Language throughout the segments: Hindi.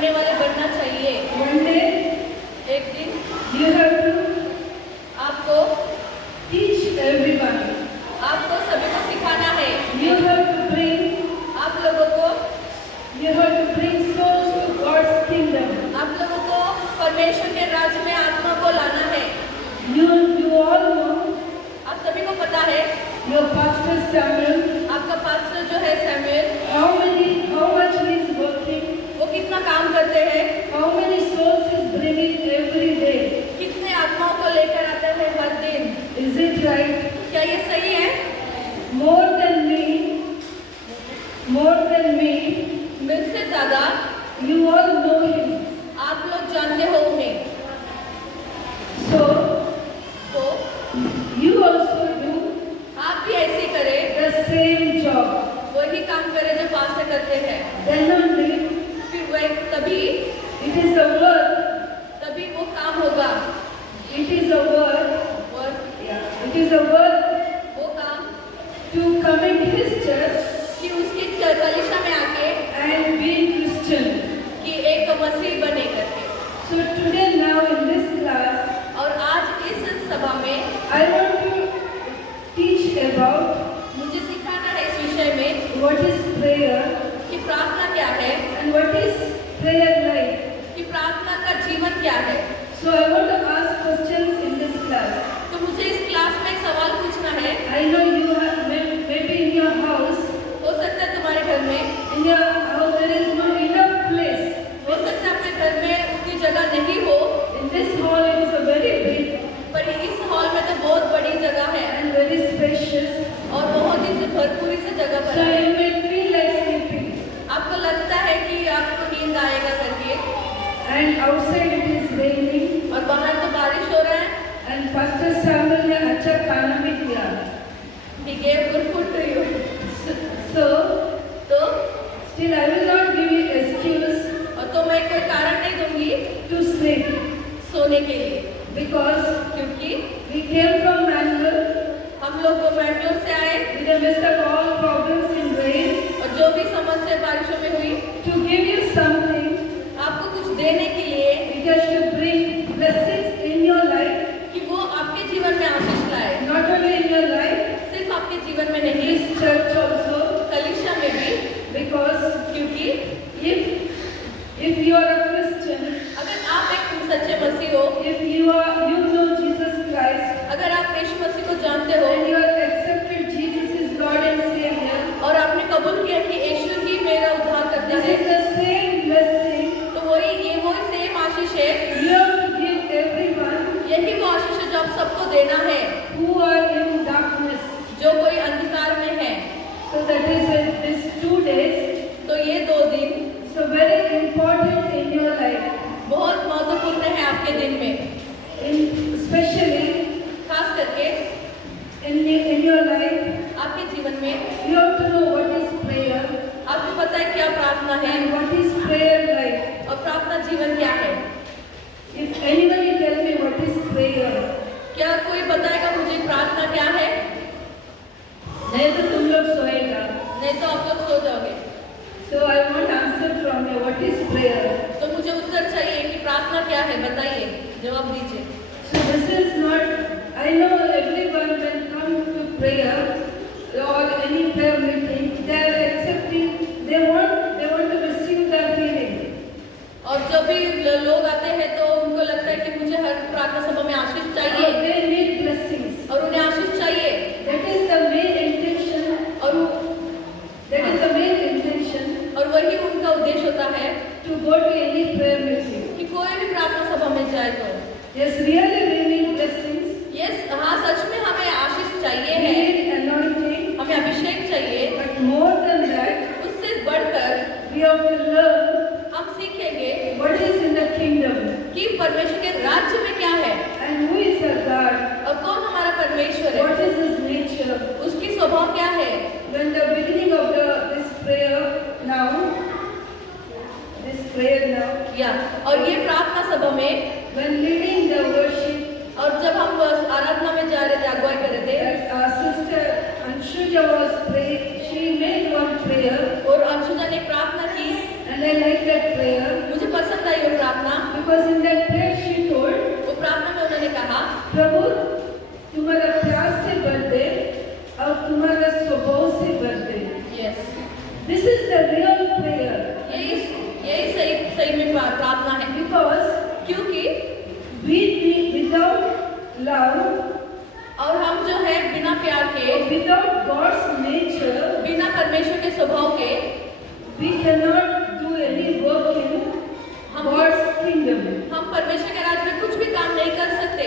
पढ़ने वाले बनना चाहिए। One day एक दिन you have to आपको teach everyone. आपको सभी को सिखाना है। You have to bring souls to God's kingdom. आप लोगों को परमेश्वर के राज्य में आत्मा को लाना है। You all know आप सभी को पता है your pastor Samuel, आपका पास्टर जो है Samuel, how much he is working, वो कितना काम करते हैं, how many souls he is bringing every day. कितने आत्माओं को लेकर आते हैं हर दिन। Is it right? क्या ये सही है? More than me, मुझसे ज्यादा you all know him. आप लोग जानते हो उन्हें। So तो you also do आप भी ऐसे ही करें, the same job. वही काम करें जो पास्टर करते हैं। Then only फिर वह तभी it is a work. तभी वो काम होगा। It is a work. और It is a work वो काम to come in his church कि उसकी कलीसिया में आके and be Christian. कि एक मसीह बने करके। So today now in this class, और आज इस सभा में I want to teach about मुझे सिखाना है इस विषय में what is prayer कि प्रार्थना क्या है, and what is prayer life. कि प्रार्थना का जीवन क्या है। So I want to ask questions in this class. तो मुझे इस क्लास में एक सवाल पूछना है। I know you have maybe in your house, हो सकता है तुम्हारे घर में, in your house there is no enough place. हो सकता है अपने घर में उतनी जगह नहीं हो, In this hall it is a very big पर इस हॉल में तो बहुत बड़ी जगह है and very spacious. और बहुत ही भरपूरी से जगह So पर है। you may feel like sleeping. आपको लगता है कि आपको नींद आएगा करके, And outside it is raining. और बाहर तो बारिश हो रहा है। And Pastor Samuel ने अच्छा खाना भी दिया. He gave good food to you. So तो still I will not give you excuse और तो मैं कोई कारण नहीं दूंगी to sleep सोने के लिए, because क्योंकि we came from Bangalore. हम लोग बैंगलोर से आए We have messed up all problems in rain और जो भी समस्या बारिशों में हुई, to give you something आपको कुछ देने के लिए because to bring blessings in your life, कि वो आपके जीवन में आशीष लाए। not only in your life, सिर्फ आपके जीवन में नहीं, this church also, कलीसिया में भी, because क्योंकि if you are a Christian, अगर आप एक सच्चे मसीह हो, if you know Jesus Christ, अगर आप यीशु मसीह को जानते हो and you have accepted Jesus as Lord and Savior, और आपने कबूल किया कि यीशु ही मेरा उद्धार करता this है, is the same blessing तो वही सेम आशीष है। you have to give everyone यही वो आशीष है जो आप सबको देना है, who are in darkness. जो कोई अंधकार में है। So that is these 2 days, तो ये 2 दिन so very important in your life. बहुत महत्वपूर्ण है आपके दिन में, Especially खास करके in your life, आपके जीवन में। you have to know what is prayer आपको पता है क्या प्रार्थना है and what is prayer life. और प्रार्थना जीवन क्या है। If anybody tell me what is prayer, क्या कोई बताएगा मुझे प्रार्थना क्या है? नहीं तो तुम लोग सोएगा. नहीं तो आप लोग सो जाओगे। So I want answer from you. What is prayer? तो मुझे उत्तर चाहिए कि प्रार्थना क्या है, बताइए, जवाब दीजिए। So this is not. I know everyone when come to prayer or any prayer meeting, they are accepting. They want to receive the healing. और जब भी लोग आते हैं तो उनको लगता है कि मुझे हर प्रार्थना सभा में आशीष चाहिए They need blessings. और उन्हें आशीष चाहिए। That is the main intention. और वही उनका उद्देश्य होता है To go to any prayer meeting. कि कोई भी प्रार्थना सभा में जाए तो Yes, really we need blessings. हाँ, सच में हमें आशीष चाहिए We है, need anointing. हमें अभिषेक चाहिए। But more than that, उससे बढ़कर we have to learn हम सीखेंगे what is in the kingdom कि परमेश्वर के राज्य में क्या है and who is our God. और कौन हमारा परमेश्वर है, What is his nature? उसकी स्वभाव क्या है। When the beginning of this prayer now, या और ये प्रार्थना सभा में when leading the worship, और जब हम आराधना में जा रहे थे, अगुवाई कर रहे थे, Sister Anshuja was praying. She made one prayer और अंशुजा ने प्रार्थना की and I like that prayer. मुझे This is the real prayer. यही सही में प्रार्थना है, Because क्योंकि without love, और हम जो है बिना प्यार के, without God's nature, बिना परमेश्वर के स्वभाव के, we cannot do any work in God's kingdom. हम परमेश्वर के राज्य में कुछ भी काम नहीं कर सकते।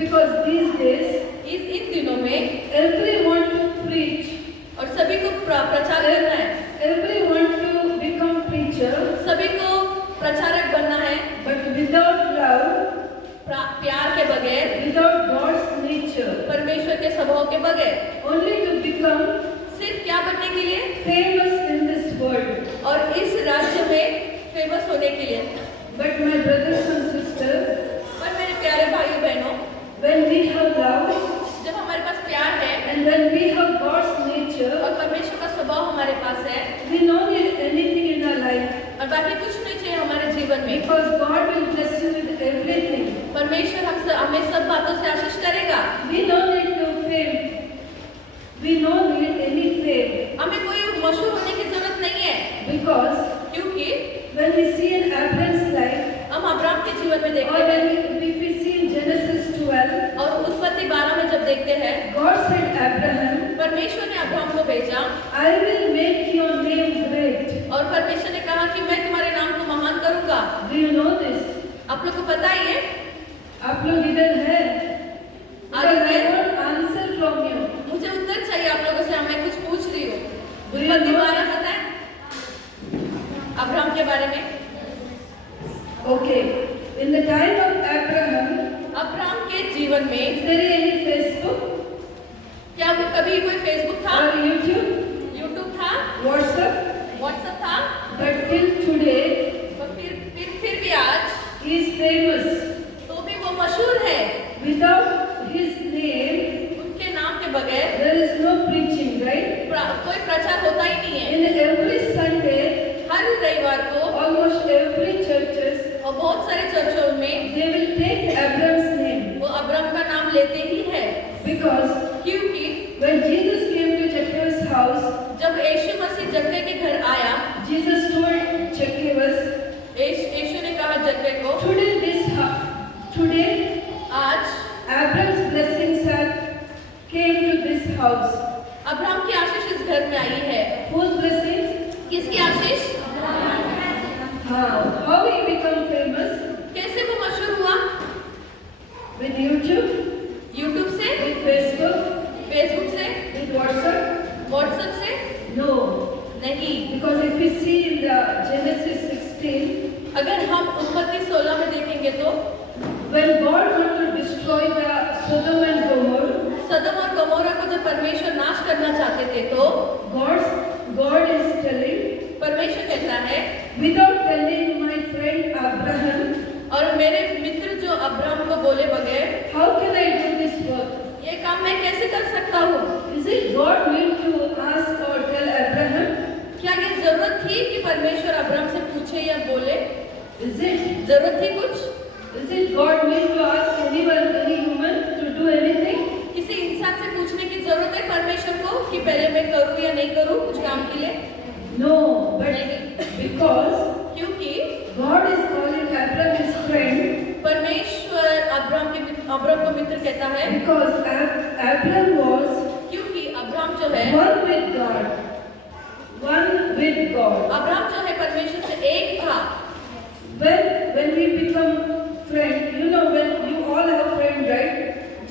Because these days, इन दिनों में everyone to preach, और सभी को प्रचार करना है, everyone to become preacher, सभी को प्रचारक बनना है, but without love, प्यार के बगैर, without God's nature, परमेश्वर के स्वभाव के बगैर, only to become सिर्फ क्या बनने के लिए, famous in this world. और इस राज्य में फेमस होने के लिए। But my brothers and sisters, पर मेरे प्यारे भाइयों बहनों, when we have love जब हमारे पास प्यार है and when we have God's nature, और परमेश्वर का स्वभाव हमारे पास है, we don't need anything in our life. और बाकी कुछ नहीं चाहिए हमारे जीवन में, Because God will bless you with everything. परमेश्वर हमें सब बातों से आशीष करेगा। We don't need to fame. We don't need any fame. हमें कोई मशहूर होने की जरूरत नहीं है, Because क्योंकि when we see in Abraham's life, हम अब्राहम के जीवन में or देखते when हैं, we see in Genesis 12, और उत्पत्ति 12 में जब देखते हैं, God said Abraham, परमेश्वर ने अब्राहम को भेजा, I will make your name great. और परमेश्वर ने कहा कि मैं तुम्हारे नाम को महान करूंगा। Do you know this? आप लोग को पता ही है? आप लोग इधर है? आगे Because I है? want answer from you. मुझे उत्तर चाहिए आप लोगों से, मैं कुछ पूछ रही हूँ। Do you उत्पत्ति know? 12 पता है अब्राहम के बारे में? Okay. In the time of Abraham, Abraham के जीवन में is there any Facebook क्या कभी कोई फेसबुक था, or YouTube, यूट्यूब था, WhatsApp? व्हाट्सएप था? But till today, और फिर भी आज he is famous. तो भी वो मशहूर है। Without his name, उनके नाम के बगैर there is no preaching, right? कोई प्रचार होता ही नहीं है। In every Sunday, हर रविवार को almost every churches, और बहुत सारे चर्चों में they will take Abraham's name. वो अब्राहम का नाम लेते ही है, Because क्योंकि when Jesus came to Zacchaeus' house, जब यीशु मसीह जक्के के घर आया, Jesus told Zacchaeus, यीशु ने कहा जक्के को, today आज Abraham's blessings have came to this house. Abraham की आशीष इस घर में आई है। Whose blessings? किसकी आशीष? How he become famous? कैसे वो मशहूर हुआ? With YouTube, यूट्यूब से, with Facebook, फेसबुक से, with WhatsApp? व्हाट्सएप से? No. नहीं। Because if you see in the Genesis 16, अगर हम उत्पत्ति 16 में देखेंगे तो when God wanted to destroy the Sodom and Gomorrah, सदम और गमोरा को जब परमेश्वर नाश करना चाहते थे तो God is telling, परमेश्वर कहता है, without telling my friend Abraham, और मेरे मित्र जो अब्राहम को बोले बगैर how can I do this work? ये काम मैं कैसे कर सकता हूँ? Is it God need to ask or tell Abraham? क्या ये जरूरत थी कि परमेश्वर अब्राहम से पूछे या बोले? Is it? जरूरत थी कुछ? Is it God need to ask anyone, any human to do anything? किसी इंसान से पूछने की जरूरत है परमेश्वर को कि पहले मैं करूँ या नहीं करूँ कुछ काम के लिए? No, but because क्योंकि God is calling Abraham his friend, परमेश्वर अब्राहम को मित्र कहता है, because Abraham was क्योंकि अब्राहम जो है one with God. One with God. Abraham जो है परमेश्वर से एक था। When we become friend, you know when you all have friend, right?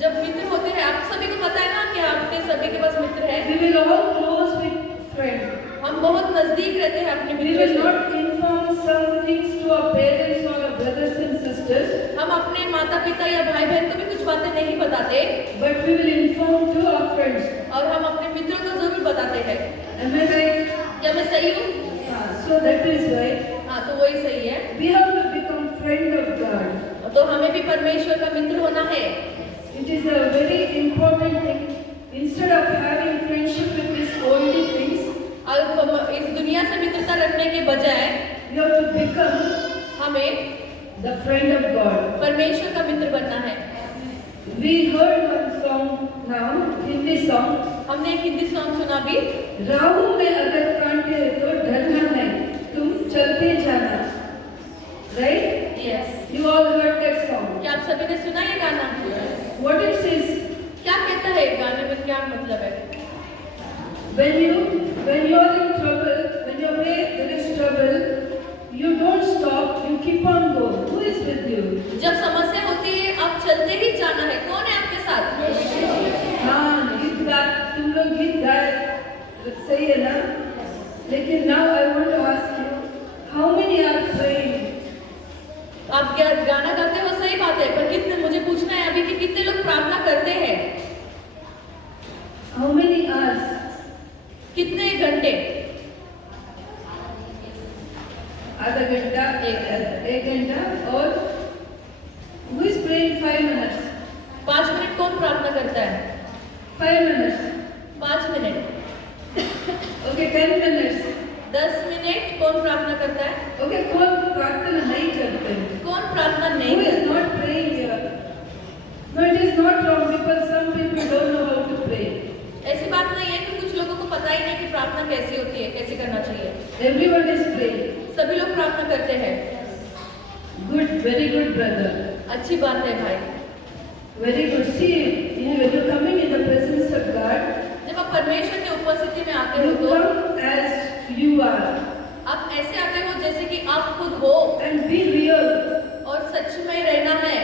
जब मित्र होते हैं, आप सभी को पता है ना कि आपके सभी के पास मित्र है। We will all close with friend. हम बहुत नजदीक रहते हैं अपने We मित्रों will से। not inform some things to our parents or our brothers and sisters, हम अपने माता पिता या भाई बहन को भी कुछ बातें नहीं बताते, but we will inform to our friends. और हम अपने मित्रों को जरूर बताते हैं। Am I right? क्या मैं सही हूँ? So that is why हाँ, तो वही सही है। we have to become friend of God. तो हमें भी परमेश्वर का मित्र होना है। It is a very important thing. Instead of having friendship with these worldly things, और इस दुनिया से मित्रता रखने के बजाय we have to become हमें the friend of God. परमेश्वर का मित्र बनना है। We heard one song now, Hindi song. हमने एक हिंदी सॉन्ग सुना भी, राहु में अगर कांटे तो आधा घंटा, एक घंटा, और who is praying 5 minutes? 5 minute कौन प्रार्थना करता है? 5 minutes. 5 minute. Okay, 10 minutes. 10 minute कौन प्रार्थना करता है? Okay, कौन प्रार्थना नहीं करते? कौन प्रार्थना नहीं Who is करता? not praying here? No, it is not wrong because some people don't know how to pray. ऐसी बात नहीं है कि कुछ लोगों को पता ही नहीं कि प्रार्थना कैसी होती है, कैसे करना चाहिए। Everyone is praying. सभी लोग प्रार्थना करते हैं। Good, very good, brother. अच्छी बात है भाई। Very good. See, when you're coming in the presence of God, जब आप परमेश्वर की उपस्थिति में आते हो you तो come as you are आप ऐसे आते हो जैसे कि आप खुद हो and be real. और सच में रहना है।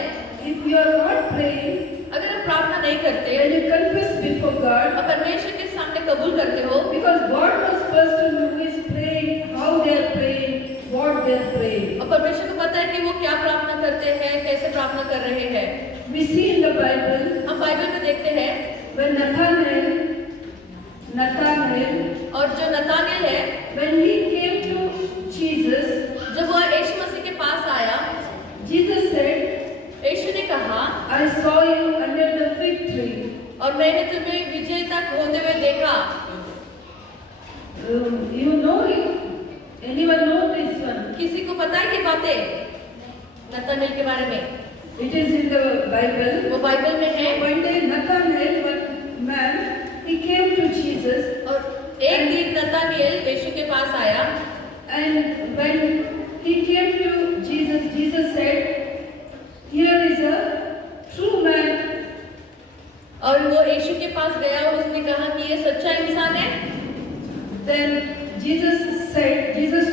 If you are not praying, अगर आप प्रार्थना नहीं करते when you confess before God, और परमेश्वर के सामने कबूल करते हो, because God knows person who is praying, how they are praying, what they are praying. और परमेश्वर को पता है कि वो क्या प्रार्थना करते हैं, कैसे प्रार्थना कर रहे हैं। We see in the Bible हम बाइबल में देखते हैं when Nathanael, और जो नतानिएल है, when he came to Jesus, जब वह यीशु मसीह के पास आया, Jesus said, यीशु ने कहा, I saw you under the fig tree. और मैंने तुम्हें विजेता होते हुए देखा। You know it? Anyone know this one? किसी को पता है ये बातें नतानिएल के बारे में? It is in the Bible. वो बाइबल में है। One day Nathanael, one man, he came to Jesus, और एक दिन नतानिएल यीशु के पास आया, and when he came to Jesus, Jesus said, here is a true man. और वो यीशु के पास गया और उसने कहा कि ये सच्चा इंसान है। Then Jesus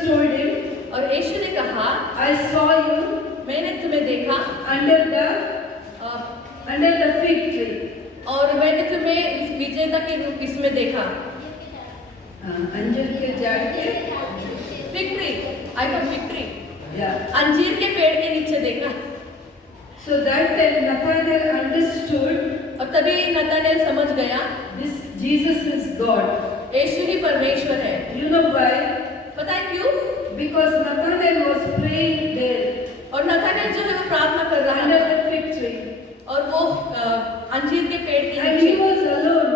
told him, और यीशु ने कहा, I saw you मैंने तुम्हें देखा under the fig tree. और मैंने तुम्हें विजेता के रूप इसमें देखा। अंजीर के झाड़ के, fig tree, I have fig tree, yeah. अंजीर के पेड़ के नीचे देखा। So that time Nathanael understood, और तभी नतानिएल समझ गया, this Jesus is God. यीशु ही परमेश्वर है। You know why? पता है क्यों? Because Nathanael was praying there और नतानिएल जो है वो प्रार्थना कर रहा under है the fig tree, और वो अंजीर के पेड़ के and he नीचे, was alone.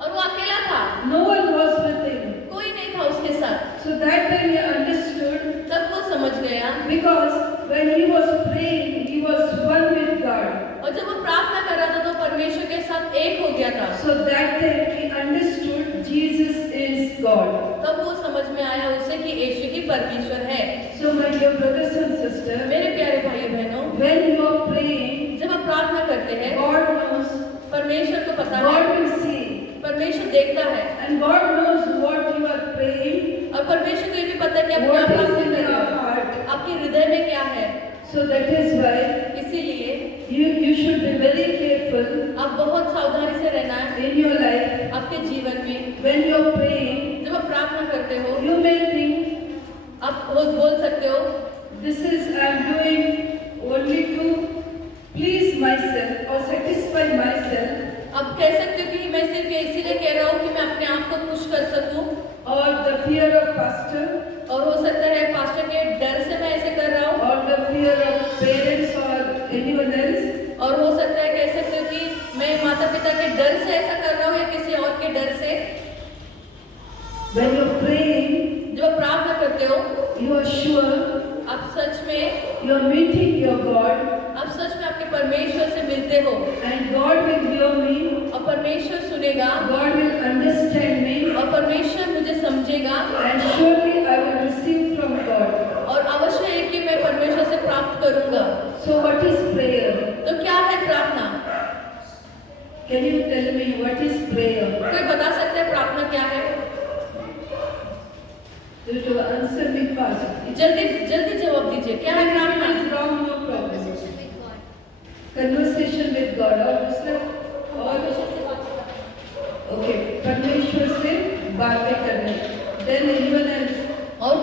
और वो अकेला था, No one was with him. कोई नहीं था उसके साथ। So that time he understood, तब वो समझ गया, because when he was praying, he was one with God. और जब वो प्रार्थना कर रहा था तो परमेश्वर के साथ एक हो गया था। So that time he understood Jesus is God. तब वो समझ में आया उसे कि यीशु ही परमेश्वर है। So my dear brothers and sisters, मेरे प्यारे भाई बहनों, when you are praying, जब आप प्रार्थना करते हैं, God knows, परमेश्वर को पता है, God will see, परमेश्वर देखता है, and God knows what you are praying, और परमेश्वर को ये भी पता है कि आप क्या what is प्रार्थना in कर your रहे हो, heart. आपके हृदय में क्या है। So that is why इसीलिए you should be very careful आप बहुत सावधानी से रहना है in your life. आपके जीवन में। When you are praying, जब आप प्रार्थना करते हो, you may think, आप वो बोल सकते हो, this is I am doing only to please myself or satisfy myself, आप कह सकते हो कि मैं सिर्फ ये इसीलिए कह रहा हूँ कि मैं अपने आप को खुश कर सकूँ, or the fear of pastor, और हो सकता है पास्टर के डर से मैं ऐसे कर रहा हूँ, or the fear of parents or anyone else. और हो सकता है कह सकते हो कि मैं माता पिता के डर से ऐसा कर रहा हूँ या किसी और के डर से। When you are praying, जब आप प्रार्थना करते हो, you are sure आप सच में you are meeting your God, आप सच में आपके परमेश्वर से मिलते हो, and God will hear me, और परमेश्वर सुनेगा, God will understand me, और परमेश्वर मुझे समझेगा, and surely I will receive from God. और अवश्य है कि मैं परमेश्वर से प्राप्त करूंगा। So what is prayer? तो क्या है प्रार्थना? Can you tell me what is prayer? कोई बता सकता है प्रार्थना क्या है? You have to answer me fast. जल्दी जल्दी जवाब दीजिए, क्या है प्रार्थना? If it is wrong, no problem. Conversation with God और दूसरा और okay, परमेश्वर से बातें करने. Then anyone else